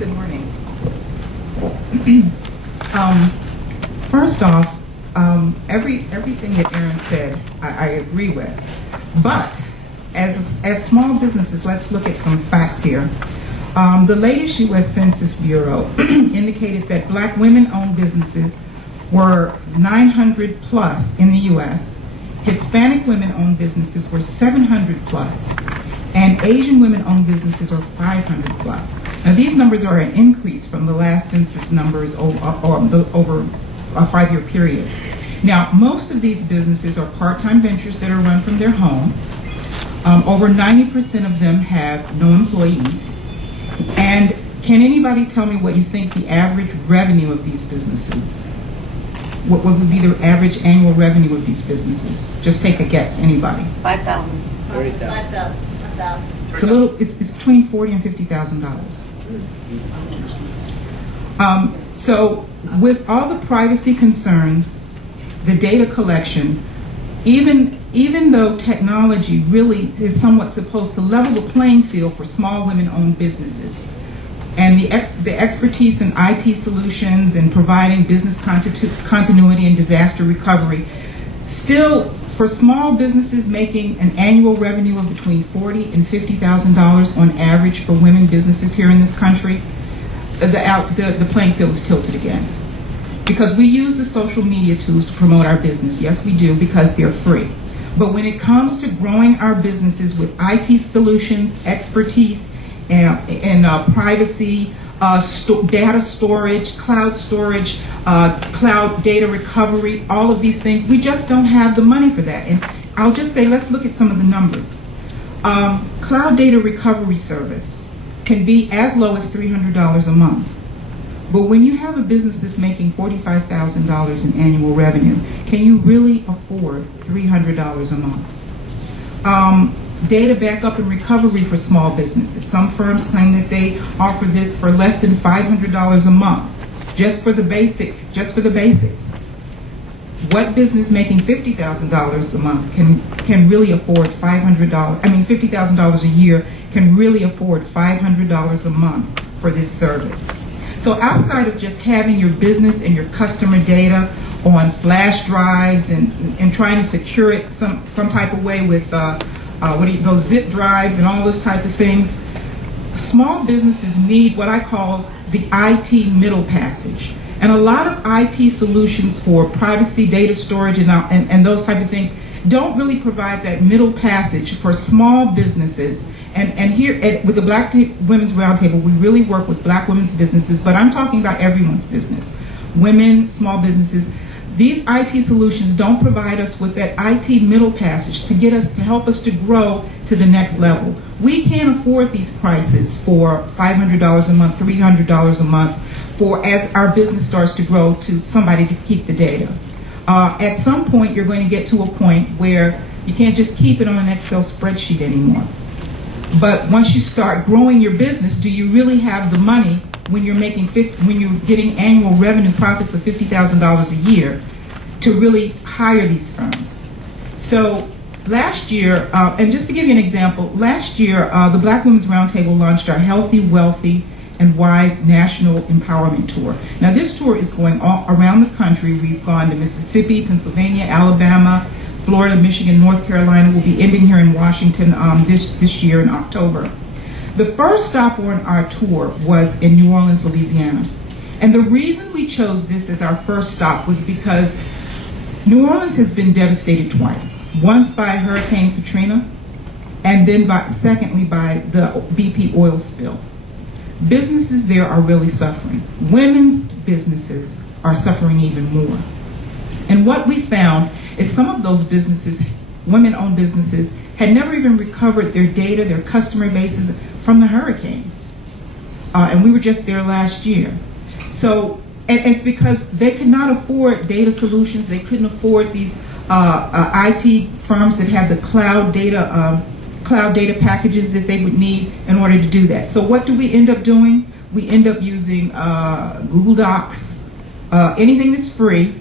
Good morning. First off, everything that Aaron said, I agree with. But as small businesses, let's look at some facts here. The latest U.S. Census Bureau indicated that black women-owned businesses were 900 plus in the U.S. Hispanic women-owned businesses were 700 plus. And Asian women-owned businesses are 500 plus. Now these numbers are an increase from the last census numbers over a 5-year period. Now most of these businesses are part-time ventures that are run from their home. Over 90% of them have no employees. And can anybody tell me what you think the average revenue of these businesses? What would be the average annual revenue of these businesses? Just take a guess, anybody. 5,000. 30,000. 5,000. 1,000. It's between $40,000 and $50,000. So with all the privacy concerns, the data collection, even though technology really is somewhat supposed to level the playing field for small women-owned businesses, and the expertise in IT solutions and providing business continuity and disaster recovery, still for small businesses making an annual revenue of between $40,000 and $50,000 on average for women businesses here in this country, the playing field is tilted again. Because we use the social media tools to promote our business. Yes, we do, because they're free. But when it comes to growing our businesses with IT solutions, expertise, and privacy, data storage, cloud data recovery, all of these things, we just don't have the money for that. And I'll just say, let's look at some of the numbers. Cloud data recovery service can be as low as $300 a month. But when you have a business that's making $45,000 in annual revenue, can you really afford $300 a month? Data backup and recovery for small businesses. Some firms claim that they offer this for less than $500 a month, just for the basics. What business making $50,000 a month can really afford $50,000 a year can really afford $500 a month for this service? So outside of just having your business and your customer data on flash drives and trying to secure it some type of way with those zip drives and all those type of things, small businesses need what I call the IT middle passage. And a lot of IT solutions for privacy, data storage, and those type of things don't really provide that middle passage for small businesses. And here with the Black Women's Roundtable, we really work with black women's businesses, but I'm talking about everyone's business. Women, small businesses. These IT solutions don't provide us with that IT middle passage to help us to grow to the next level. We can't afford these prices for $500 a month, $300 a month, as our business starts to grow, to somebody to keep the data. At some point, you're going to get to a point where you can't just keep it on an Excel spreadsheet anymore. But once you start growing your business, do you really have the money when you're getting annual revenue profits of $50,000 a year to really hire these firms? So last year, and just to give you an example, last year the Black Women's Roundtable launched our Healthy, Wealthy, and Wise National Empowerment Tour. Now this tour is going all around the country. We've gone to Mississippi, Pennsylvania, Alabama, Florida, Michigan, North Carolina. We'll be ending here in Washington this year in October. The first stop on our tour was in New Orleans, Louisiana. And the reason we chose this as our first stop was because New Orleans has been devastated twice. Once by Hurricane Katrina, and then secondly by the BP oil spill. Businesses there are really suffering. Women's businesses are suffering even more. And what we found is some of those businesses, women-owned businesses, had never even recovered their data, their customer bases from the hurricane. And we were just there last year. So, and it's because they could not afford data solutions. They couldn't afford these IT firms that have the cloud data packages that they would need in order to do that. So what do we end up doing? We end up using Google Docs, anything that's free,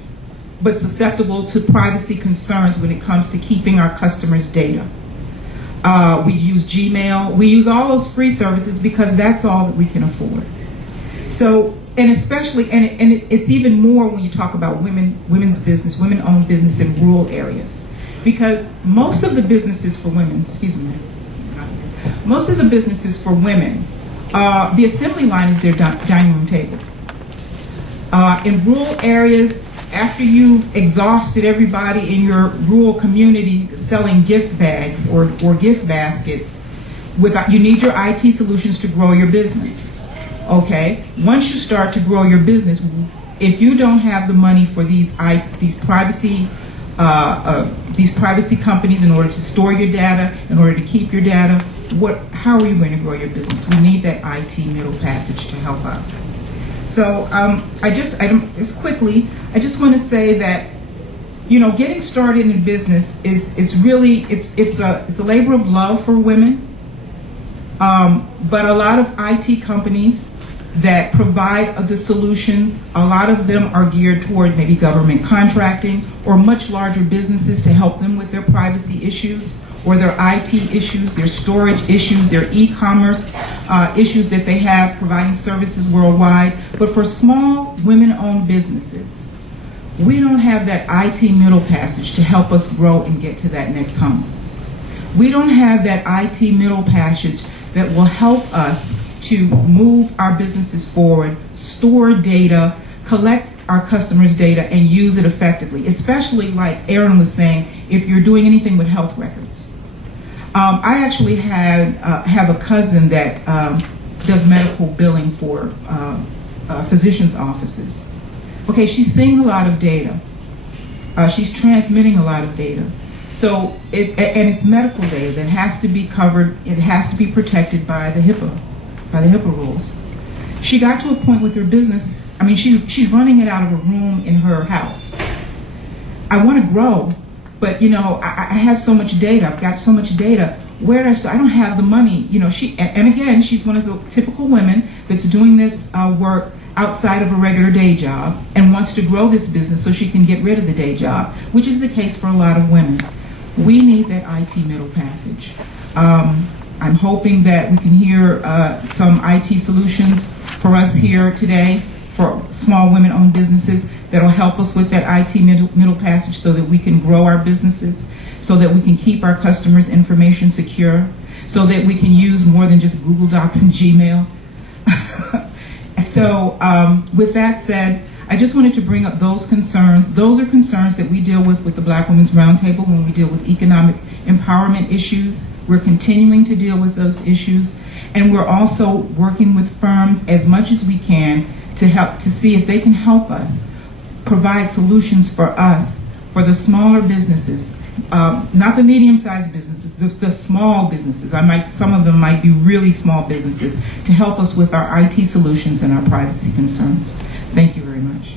but susceptible to privacy concerns when it comes to keeping our customers' data. We use Gmail. We use all those free services because that's all that we can afford. So, and especially, it's even more when you talk about women's business, women-owned business in rural areas. Because most of the businesses for women, most of the businesses for women, the assembly line is their dining room table. In rural areas, after you've exhausted everybody in your rural community selling gift bags or gift baskets, you need your IT solutions to grow your business. Okay, once you start to grow your business, if you don't have the money for these privacy companies in order to store your data, in order to keep your data, how are you going to grow your business? We need that IT middle passage to help us. So just quickly, I just want to say that, you know, getting started in business it's a labor of love for women. But a lot of IT companies that provide the solutions, a lot of them are geared toward maybe government contracting or much larger businesses to help them with their privacy issues or their IT issues, their storage issues, their e-commerce issues that they have providing services worldwide. But for small women-owned businesses, we don't have that IT middle passage to help us grow and get to that next hump. We don't have that IT middle passage that will help us to move our businesses forward, store data, collect our customers' data, and use it effectively, especially like Aaron was saying, if you're doing anything with health records. I actually have a cousin that does medical billing for physicians' offices. Okay, she's seeing a lot of data. She's transmitting a lot of data. So, it's medical data that has to be covered, it has to be protected by the HIPAA rules. She got to a point with her business, I mean, she's running it out of a room in her house. I want to grow, but you know, I have so much data, I've got so much data, where do I start? I don't have the money, you know, and again, she's one of the typical women that's doing this work outside of a regular day job and wants to grow this business so she can get rid of the day job, which is the case for a lot of women. We need that IT middle passage. I'm hoping that we can hear some IT solutions for us here today for small women-owned businesses that will help us with that IT middle passage so that we can grow our businesses, so that we can keep our customers' information secure, so that we can use more than just Google Docs and Gmail. So with that said, I just wanted to bring up those concerns. Those are concerns that we deal with the Black Women's Roundtable when we deal with economic empowerment issues. We're continuing to deal with those issues, and we're also working with firms as much as we can to see if they can help us provide solutions for us, for the smaller businesses, not the medium-sized businesses, the small businesses. Some of them might be really small businesses, to help us with our IT solutions and our privacy concerns. Thank you very much.